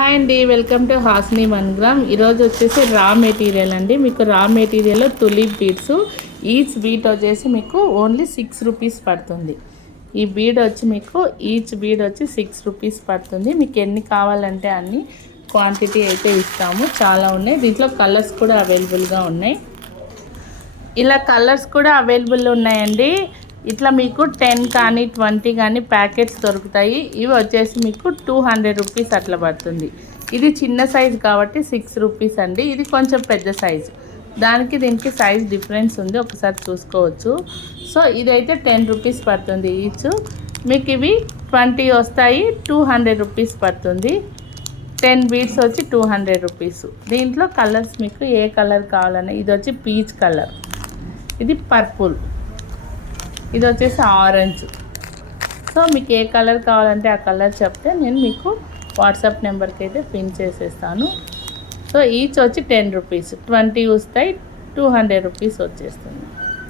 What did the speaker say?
Hi అండి, welcome to Hasni 1 gram. ఈరోజు వచ్చేసి రా మెటీరియల్ అండి. మీకు రా మెటీరియల్లో తులిప్ బీడ్స్, ఈచ్ బీడ్ వచ్చేసి మీకు ఓన్లీ 6 రూపీస్ పడుతుంది. ఈ బీడ్ వచ్చి మీకు ఈచ్ బీడ్ వచ్చి 6 రూపీస్ పడుతుంది. మీకు ఎన్ని కావాలంటే అన్ని క్వాంటిటీ అయితే ఇస్తాము. చాలా ఉన్నాయి, దీంట్లో కలర్స్ కూడా అవైలబుల్గా ఉన్నాయి. ఇలా కలర్స్ కూడా అవైలబుల్ ఉన్నాయండి. ఇట్లా మీకు 10 కానీ 20 కానీ ప్యాకెట్స్ దొరుకుతాయి. ఇవి వచ్చేసి మీకు 200 రూపీస్ అట్లా పడుతుంది. ఇది చిన్న సైజు కాబట్టి 6 రూపీస్ అండి. ఇది కొంచెం పెద్ద సైజు, దానికి దీనికి సైజ్ డిఫరెన్స్ ఉంది, ఒకసారి చూసుకోవచ్చు. సో ఇదైతే 10 రూపీస్ పడుతుంది ఈచ్. మీకు ఇవి 20 వస్తాయి, 200 రూపీస్ పడుతుంది. 10 బీడ్స్ వచ్చి 200 రూపీస్. దీంట్లో కలర్స్ మీకు ఏ కలర్ కావాలన్నా, ఇది వచ్చి పీచ్ కలర్, ఇది పర్పుల్, ఇది వచ్చేసి ఆరెంజ్. సో మీకు ఏ కలర్ కావాలంటే ఆ కలర్ చెప్తే నేను మీకు వాట్సాప్ నెంబర్కి అయితే పిన్ చేసేస్తాను. సో ఈచ్ వచ్చి 10 రూపీస్, 20 వస్తాయి, 200 రూపీస్ వచ్చేస్తుంది.